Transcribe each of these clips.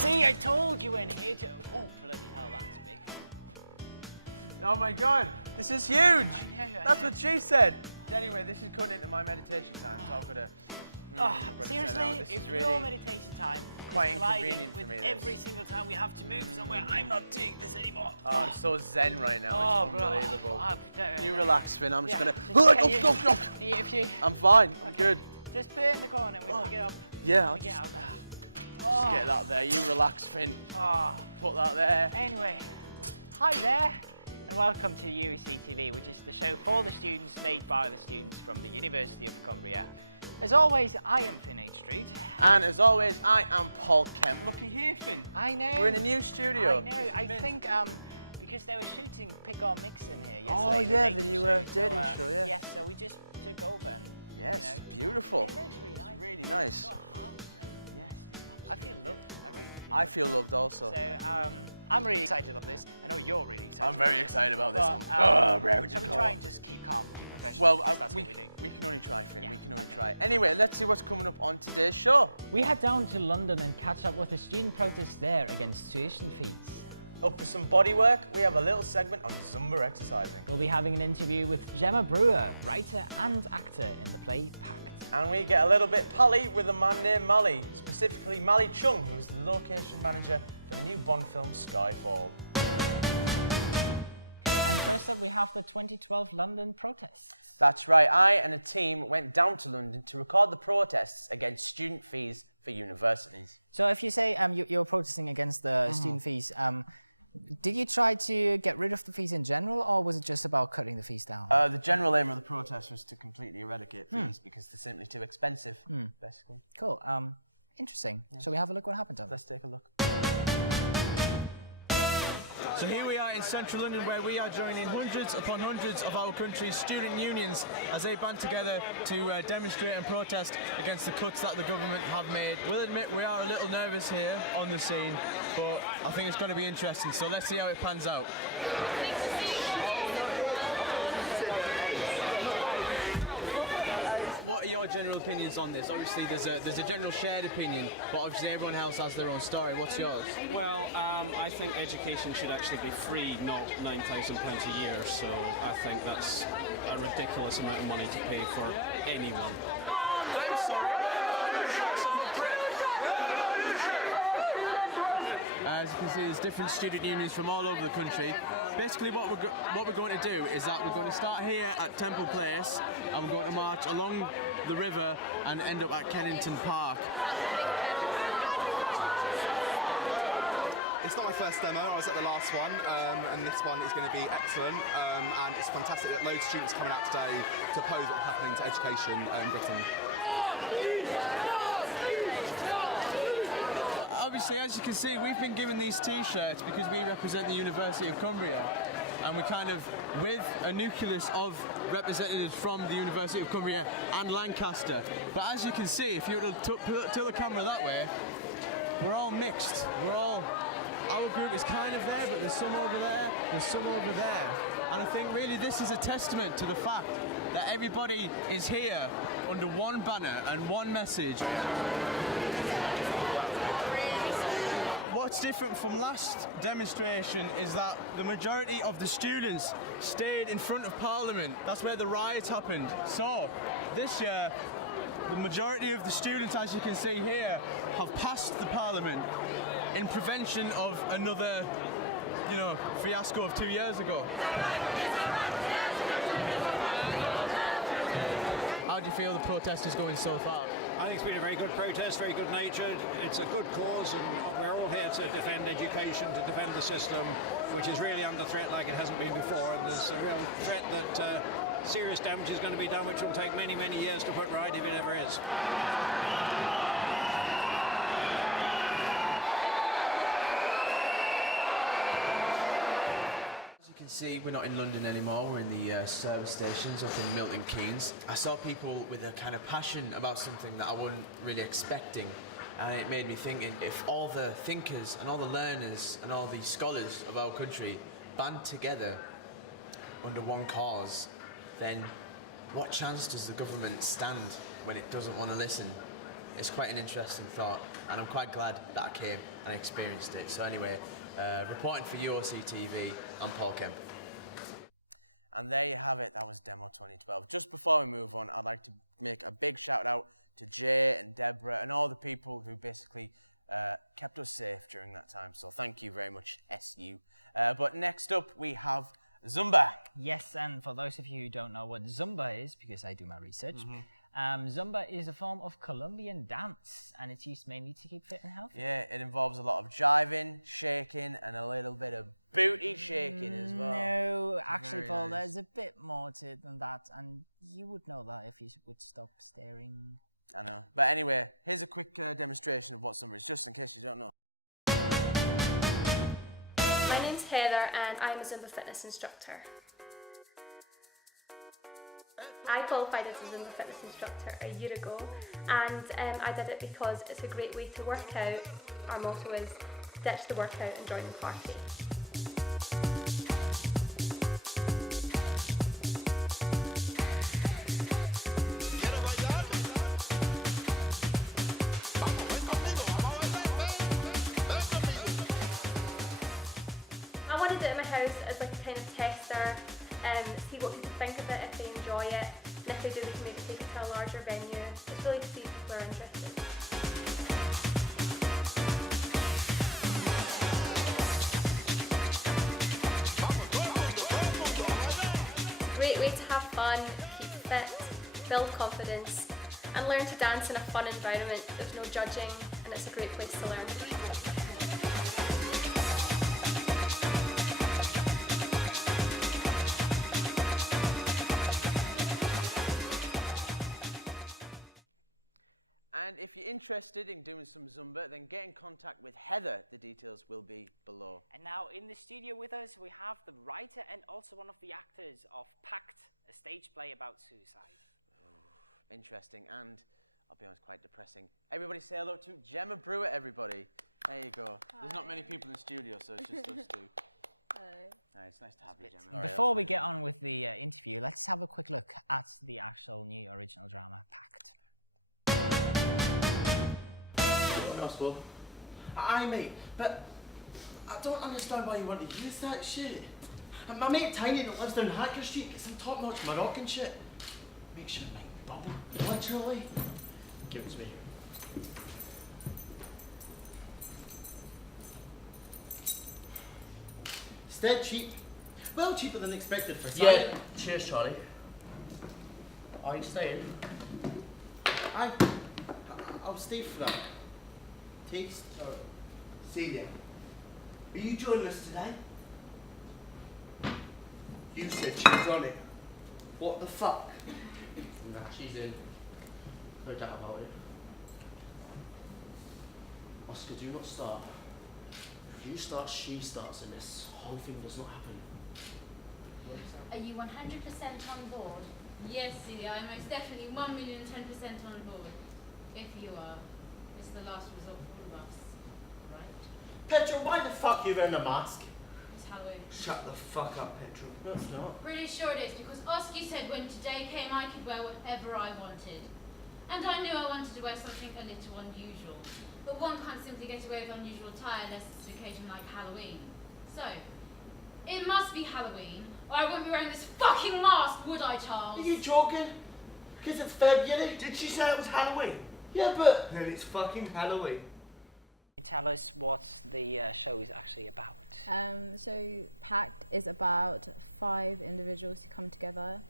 See, I told you in here to... Oh, bloody hell, that's big. Oh my God, this is huge. I know. That's what she said. Anyway, this is cutting into my meditation time, so I've got to... Seriously, if really your meditation time quite is colliding inconvenient for with me, every single time we have to move somewhere, I'm not doing this anymore. Oh, I'm so zen right now. It's unbelievable. You relax, Finn. I'm just gonna. If you I'm fine. I'm good. just put it in the corner and we pick it up. Yeah, I'll We get out there. just get that there. You relax, Finn. Put that there. Anyway, hi there, and welcome to UOCTV, which is the show for the students, made by the students from the University of Cumbria. As always, I am Finn H. Street. And as always, I am Paul Kemp. Looky here, Finn. I know. We're in a new studio. I know. I think because they were shooting Pick or Mix in here yesterday. Oh yeah, the new dating show. Yeah. Yes, so we just took over and. Yes, you know, it's beautiful. It looks really nice. Really nice. Yes. I feel loved. I really feel I feel loved also. So I'm really excited about this. I know you're really excited. I'm very excited about this one. Shall we try and just keep calm, professional? Well, that's we what we do. We can only try, Finn. Yeah, We can only try. Anyway, let's see what's coming up on today's show. We head down to London and catch up with the student protest there against tuition fees. Up for some body work, we have a little segment on Zumba exercising. We'll be having an interview with Gemma Brewer, writer and actor in the play Pact. And we get a little bit pally with a man named Mally, specifically Mally Cheung, who's the location manager for the new Bond film Skyfall. And first up we have the 2012 London protests. That's right, I and a team went down to London to record the protests against student fees for universities. So if you say you're protesting against the student fees, did you try to get rid of the fees in general, or was it just about cutting the fees down? The general aim of the protest was to completely eradicate fees because they're simply too expensive, basically. Cool. Interesting. Yeah. Shall we have a look what happened on that? Let's take a look. So here we are in central London, where we are joining hundreds upon hundreds of our country's student unions as they band together to demonstrate and protest against the cuts that the government have made. We'll admit we are a little nervous here on the scene, but I think it's going to be interesting, so let's see how it pans out. What are your general opinions on this? Obviously there's a general shared opinion, but obviously everyone else has their own story. What's yours? Well, I think education should actually be free, not £9,000 a year. So I think that's a ridiculous amount of money to pay for anyone. I'm sorry. As you can see, there's different student unions from all over the country. Basically, what we're going to do is that we're going to start here at Temple Place, and we're going to march along the river and end up at Kennington Park. It's not my first demo, I was at the last one, and this one is going to be excellent, and it's fantastic that loads of students coming out today to oppose education. Obviously, as you can see, we've been given these T-shirts because we represent the University of Cumbria, and we're kind of with a nucleus of representatives from the University of Cumbria and Lancaster. But as you can see, if you were to tilt the camera that way, we're all mixed. We're all... I think really this is a testament to the fact that everybody is here under one banner and one message. What's different from last demonstration is that the majority of the students stayed in front of Parliament. That's where the riots happened. So this year, the majority of the students, as you can see here, have passed the Parliament in prevention of another, fiasco of 2 years ago. How do you feel the protest is going so far? I think it's been a very good protest, very good natured. It's a good cause. We're all here to defend education, to defend the system, which is really under threat like it hasn't been before. And it's a real threat that serious damage is going to be done, which will take many, many years to put right if it ever is. See, we're not in London anymore, we're in the service stations up in Milton Keynes. I saw people with a kind of passion about something that I wasn't really expecting, and it made me think, if all the thinkers and all the learners and all the scholars of our country band together under one cause, then what chance does the government stand when it doesn't want to listen? it's quite an interesting thought, and I'm quite glad that I came and experienced it. So anyway, reporting for UOCTV, I'm Paul Kemp. And there you have it, that was Demo 2012. Just before we move on, I'd like to make a big shout out to Jay and Deborah and all the people who basically kept us safe during that time. So thank you very much, SU. But next up, we have Zumba. Yes, and for those of you who don't know what Zumba is, because I do my research, Zumba is a form of Colombian dance, and it's used mainly to keep fit and healthy. Yeah, it involves a lot of jiving, shaking, and a little bit of booty shaking as well. No, actually, Very Paul, nice. there's a bit more to it than that, and you would know that if you would stop staring. I know. But anyway, here's a quick demonstration of what Zumba is, just in case you don't know. My name's Heather and I'm a Zumba fitness instructor. I qualified as a Zumba fitness instructor a year ago, and I did it because it's a great way to work out. Our motto is ditch the workout and join the party. I wanted it in my house as like a kind of tester, see what people think of it, if they enjoy it, and if they do, we can maybe take it to a larger venue. It's really to see if people are interested. It's a great way to have fun, keep fit, build confidence, and learn to dance in a fun environment. There's no judging, and it's a great place to learn. And if you're interested in doing some Zumba, then get in contact with Heather. The details will be below. And now in the studio with us, we have the writer and also one of the actors of Pact, a stage play about suicide. Interesting and, I'll be honest, quite depressing. Everybody say hello to Gemma Brewer, everybody. There you go. Hi. There's not many people in the studio, so it's just us two. Hello. It's nice to have you, Gemma. Before we get on with the interview, let's have a quick look at the actual new original drama, Pact. Well, aye, mate, but I don't understand why you want to use that shit. And my mate Tiny that lives down Hacker Street gets some top-notch Moroccan shit. Makes your mind bubble, literally. Give it to me. It's dead cheap. Well, cheaper than expected for Simon. Yeah, cheers, Charlie. Are you staying? Aye, I'll stay for that. Taste or Celia, are you joining us today? You said she was on it. What the fuck? Nah, she's in. No doubt about it. Oscar, do not start. If you start, she starts, and this whole thing does not happen. Are you 100% on board? Yes, Celia, I'm most definitely 1,010,000% on board. If you are, it's the last resort for all of us, right? Petra, why the fuck are you wearing a mask? It's Halloween. Shut the fuck up, Petra. No, it's not. Pretty sure it is, because Oski said when today came I could wear whatever I wanted. And I knew I wanted to wear something a little unusual. But one can't simply get away with unusual attire unless it's an occasion like Halloween. So, it must be Halloween, or I wouldn't be wearing this fucking mask, would I, Charles? Are you joking? Because it's February? Did she say it was Halloween? Yeah, but... Then it's fucking Halloween. Tell us what the show is actually about. So Pact is about 5 individuals who come together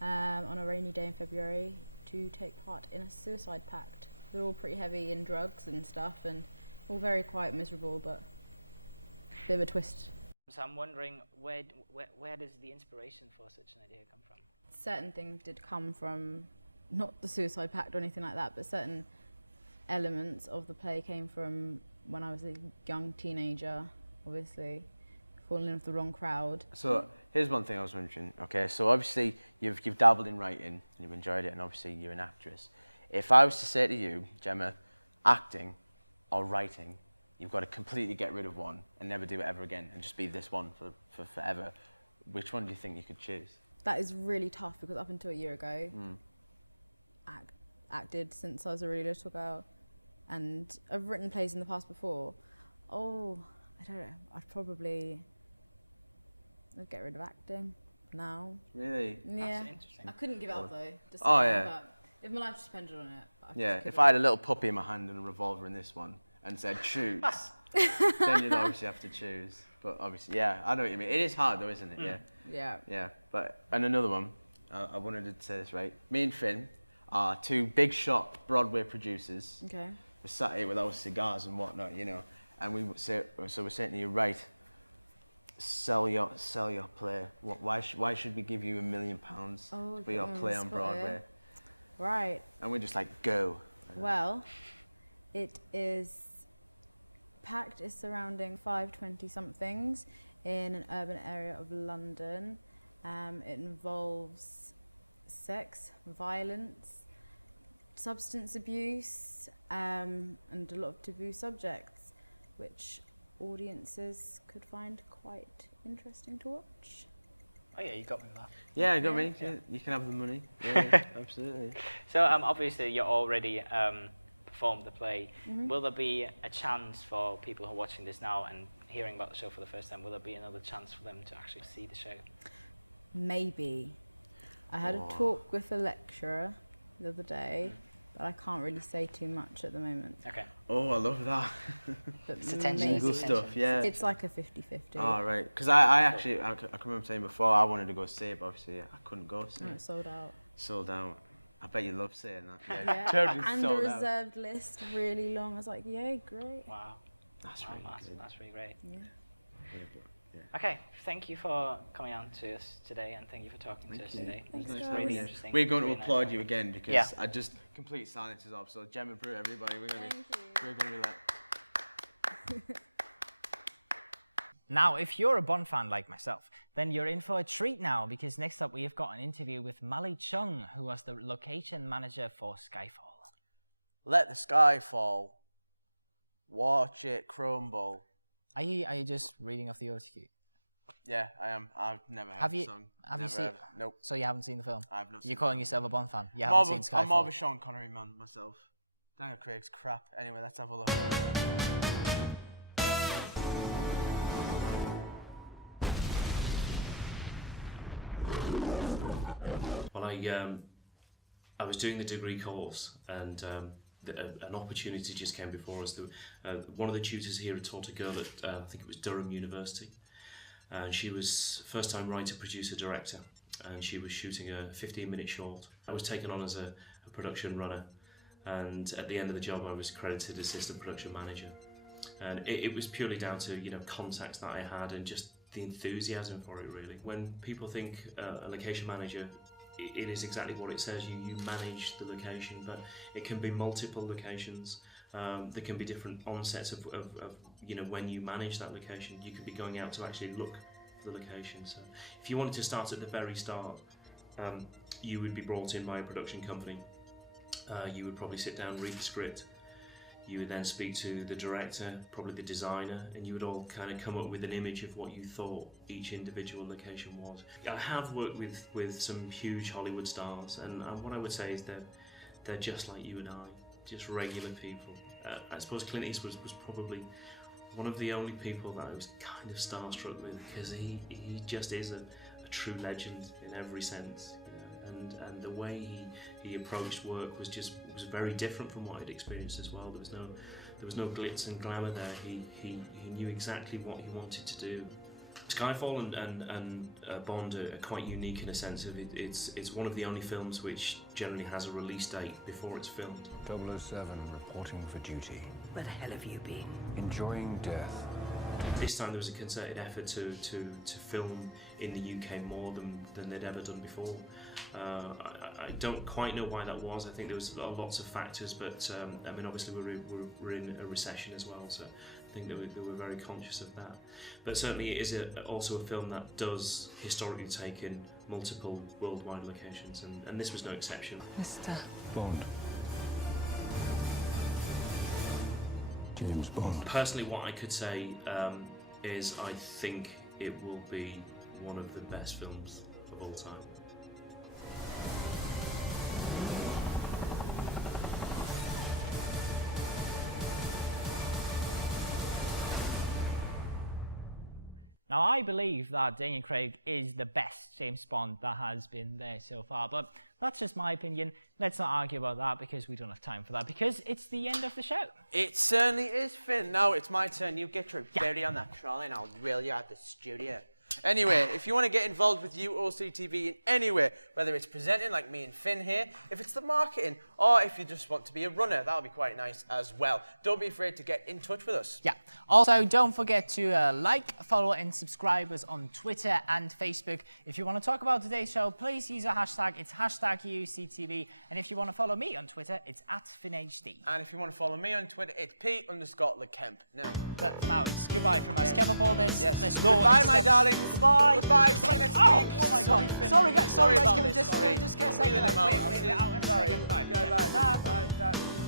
on a rainy day in February to take part in a suicide pact. They're all pretty heavy in drugs and stuff and all very quite miserable, but a bit of a twist. So I'm wondering, where does the inspiration for such an idea come from? Certain things did come from, not the suicide pact or anything like that, but certain elements of the play came from when I was a young teenager, obviously, falling in with the wrong crowd. So here's one thing I was wondering. Okay, so obviously you've dabbled in writing and you've enjoyed it, and obviously you're an actress. If I was to say to you, Gemma, acting or writing, you've got to completely get rid of one and never do it ever again and just be this one for forever, which one do you think you could choose? That is really tough because up until a year ago, acted since I was a really little girl, and I've written plays in the past before. Oh, I don't know. I'd get rid of acting now. Really? Yeah. That's interesting. I couldn't give up though. Just Oh, saying, yeah. But if my life depended on it. Yeah, if I had a little puppy in my hand and a revolver in this one and said choose, then you'd obviously have to choose. But obviously, yeah, I know what you mean. It is hard though, isn't it? Yeah. Yeah. Yeah, but, and another one, I wanted to say this right. Me and Finn are two big shot Broadway producers. Okay. We're sat here with our cigars and whatnot, you know, and we say, so we're saying to you, right, sell your play. Why should we give you £1 million for your play on Broadway? Right. And we're just like, go. Well, it is. Pact is surrounding 5 20-somethings in an urban area of London. It involves sex, violence, substance abuse, and a lot of taboo subjects, which audiences could find quite interesting to watch. Oh yeah, you got me with that. Yeah, you got me. Yeah. You can have the money. Yeah, absolutely. So obviously you already performed the play. Mm-hmm. Will there be a chance for people who are watching this now and hearing about the show for the first time, will there be another chance for them to actually see the show? Maybe. I had a talk with a lecturer the other day, but I can't really say too much at the moment. Okay. Oh, I love that. It's attention. Legal stuff, yeah. It's like a 50-50. Oh, right. Because I can remember saying before I wanted to go see it, but obviously I couldn't go see Oh, it. it's sold out. Sold out. I bet you love saying that. Yeah, Totally and sold the out. reserved list really long. I was like, yeah, great. Wow. That's Wow, really good. that's really great. Yeah. Yeah, but, yeah. Okay, thank you for coming on to us today, and thank you for talking to us today. Thanks, It's guys. really interesting. We're going to really nice. applaud you again because Yeah. I just complete silence is off. So Gemma Brewer, everybody, we're going Thank to be like. Now, if you're a Bond fan like myself, then you're in for a treat now, because next up we have got an interview with Mally Cheung, who was the location manager for Skyfall. Let the sky fall. Watch it crumble. Are you just reading off the OTQ? Yeah, I am. I've never heard Have the you? song. Have you Never seen? heard. Nope. So you haven't seen the film? I've not seen You're the calling film. yourself a Bond fan? You I'm haven't more seen of a- I'm more of Skyfall? a Sean Connery man myself. Daniel Craig's crap. Anyway, let's have a look. Well, I was doing the degree course, and an opportunity just came before us. One of the tutors here had taught a girl at I think it was Durham University, and she was first-time writer, producer, director, and she was shooting a 15-minute short. I was taken on as a production runner, and at the end of the job, I was credited assistant production manager. And it was purely down to contacts that I had and just the enthusiasm for it, really. When people think a location manager, it is exactly what it says. You manage the location, but it can be multiple locations. There can be different onsets of when you manage that location. You could be going out to actually look for the location. So if you wanted to start at the very start, you would be brought in by a production company. You would probably sit down, read the script. You would then speak to the director, probably the designer, and you would all kind of come up with an image of what you thought each individual location was. I have worked with some huge Hollywood stars, and what I would say is they're just like you and I, just regular people. I suppose Clint Eastwood was probably one of the only people that I was kind of starstruck with, because he just is a true legend in every sense. And the way he approached work was very different from what I'd experienced as well. There was no glitz and glamour there. He knew exactly what he wanted to do. Skyfall and Bond are quite unique in a sense of it's one of the only films which generally has a release date before it's filmed. 007 reporting for duty. Where the hell have you been? Enjoying death. This time there was a concerted effort to film in the UK more than they'd ever done before. I don't quite know why that was. I think there was lots of factors, but I mean, obviously we're in a recession as well, so I think they were very conscious of that. But certainly it is also a film that does historically take in multiple worldwide locations, and this was no exception. Mr. Bond. James Bond. Personally, what I could say is I think it will be one of the best films of all time. Now, I believe that Daniel Craig is the best James Bond that has been there so far, but that's just my opinion. Let's not argue about that because we don't have time for that, because it's the end of the show. It certainly is, Finn. Now it's my turn. You get your berry on that trolley and I'll reel you out the studio. Anyway, if you want to get involved with UOCTV in any way, whether it's presenting like me and Finn here, if it's the marketing, or if you just want to be a runner, that'll be quite nice as well. Don't be afraid to get in touch with us. Yeah. Also, don't forget to like, follow and subscribe us on Twitter and Facebook. If you want to talk about today's show, please use a hashtag. It's hashtag UOCTV. And if you want to follow me on Twitter, it's @FinnHD. And if you want to follow me on Twitter, it's P_LeKemp. Now. But for now, it's goodbye from us. Kevin Paul, let's go. Goodbye, my darling. Goodbye. Goodbye. See you next week. Oh my God. Finn. Sorry, guys. Sorry Can about we this. just Sorry. get a I'm second? wheeling them out. Wait, out in a second. Bye. Bye. Bye.